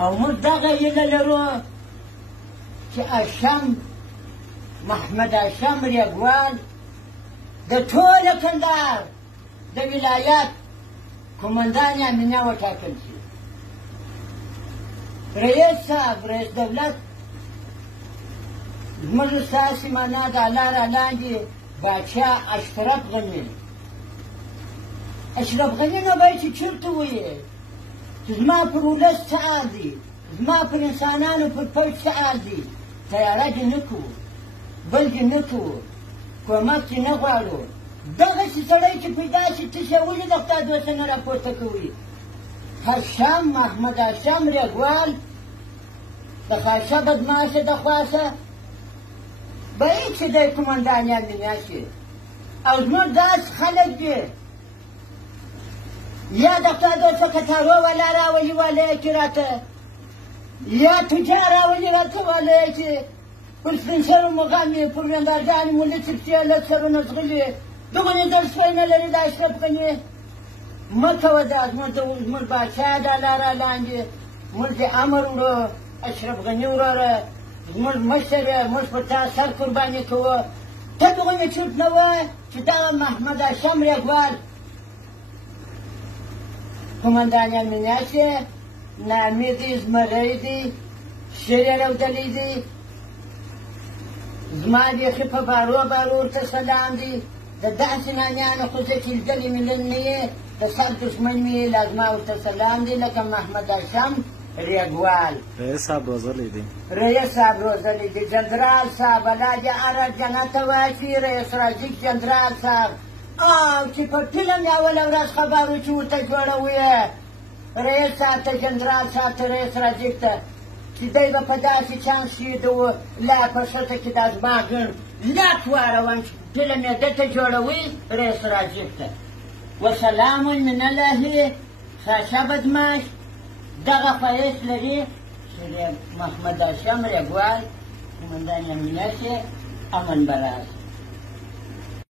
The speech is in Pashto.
او موږ دغه هیله لرو چې هاشم محمد هاشم ریګوال د ټول کندهار د ولایت قومندان امنیه وټاکل شي. رئیس صاحب رئیس دولت زموږ ستاسې معنا د الله را لاندې باچا اشرف غني نو باید چې چېرته ویې چې زما پر ولس څه حال دی، زما پر انسانانو پر پوځ څه حال دی. تیاره دې نه کوو، بل دې نه کوو، کومک دې نه غواړو. دغسې سړی چې پیدا شي تشه ولې د خدای دوسته نه راپورته کوي؟ هاشم محمد هاشم ریګوال د خاشه بدماشه د خواسه باید چې دی قومندان امنیه شي. او زموږ داسې خلک دي یا د خدای دوسته کتارو والا راولي والی چې راته، یا تجار راولي راته والی چې پر سپین سرو مغام یې پر نندارګانې مو لڅې پسې لږ سرونه ځغلي. دغونې درسوی نه لري د اشرف غني. مه کوه دا زموږ باچا د الله را لاندې موږ دې امر وړو اشرف غني وروره زموږ مشر یې، موږ په تا سر قرباني کوو. ته دغونې چوپ نه وایه چې دغه محمد هاشم ریګوال قومندان امنیه شي. نامې دی، زمری دی، شیر یې رودلی دی. زما بیخي په بارو ورته سلام دی. د داسې نانیانو خو زه چې لیدلې مې لږ نه یې، د سر دښمن مې یې، لازما ورته سلام دی لکه محمد هاشم ریګوال. رئیس صاحب روزلی دی، رئیس صاحب روزلی دی، جنرال صاحب الله دې هره جنت ته واچوي. رئیس راجیک جنرال صاحب او چې په فلم یې اوله ورځ خبر و چې ورته جوړوي رئیس صاحب ته، جنرال صاحب ته، رئیس راجیک ته، چې دی به په داسې چانس شي و لا په ښځه کې دا زما ګڼ لاس واروم چې فلم یې دته جوړوي رئیس راجیک ته. وسلام من الله. خاشه بدماش دغه ښایست لري چې محمد هاشم ریګوال قومندان امنیه شي، امن به راشي.